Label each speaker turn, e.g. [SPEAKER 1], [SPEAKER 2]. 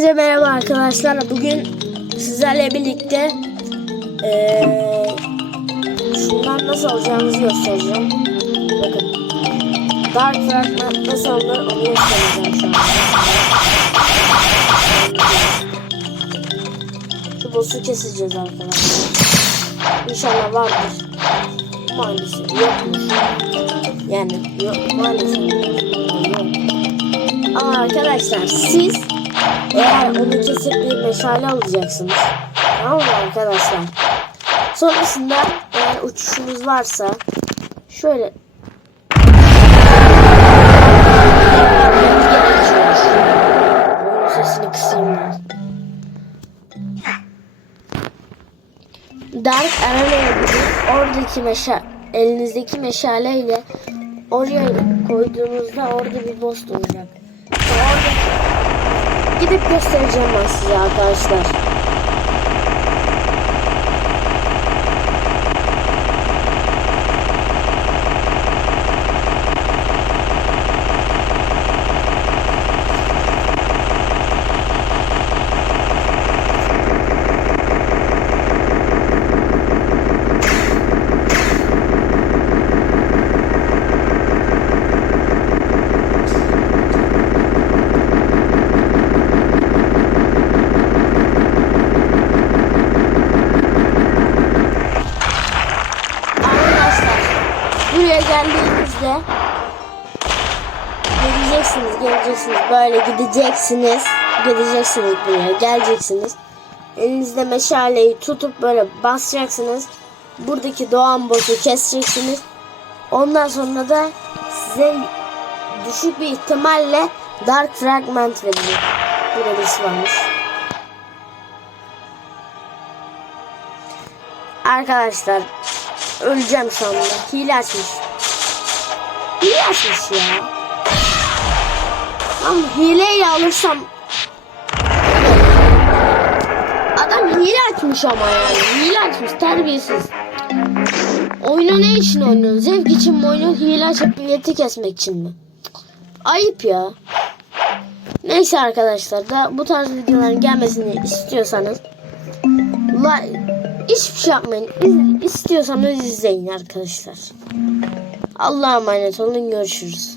[SPEAKER 1] Herkese merhaba arkadaşlar. Bugün sizlerle birlikte eee şundan nasıl alacağımızı göstereceğim. Bakın. Dark Fragment nasıl alınır onu göstereceğim şu an. Şu boss'u keseceğiz arkadaşlar. İnşallah vardır. Maalesef yokmuş. Yani yok maalesef yok. Ama arkadaşlar siz eğer onu kesip bir meşale alacaksınız. Tamam mı arkadaşlar? Sonrasında eğer uçuşunuz varsa şöyle sesini kısayım. Dark Arena'ya gidip oradaki meşale elinizdeki meşaleyle oraya koyduğunuzda orada bir boss olacak. Gidip göstereceğim ben size arkadaşlar. Arkadaşlar buraya geldiğinizde geleceksiniz, geleceksiniz, böyle gideceksiniz, gideceksiniz buraya, geleceksiniz. Elinizde meşaleyi tutup böyle basacaksınız. Buradaki doğan boss'u keseceksiniz. Ondan sonra da size düşük bir ihtimalle Dark Fragment verecek. Burada birisi varmış. Arkadaşlar öleceğim anda. Hile açmış. Hile açmış ya. Ama hileyle alırsam Adam hile açmış ama yani. Hile açmış terbiyesiz. Oyunu ne için oynuyorsun? Zevk için mi oynuyorsun? Hile açıp milleti kesmek için mi? Ayıp ya. Neyse arkadaşlar da bu tarz videoların gelmesini istiyorsanız like hiçbir şey yapmayın. İz, istiyorsanız izleyin arkadaşlar. Allah'a emanet olun. Görüşürüz.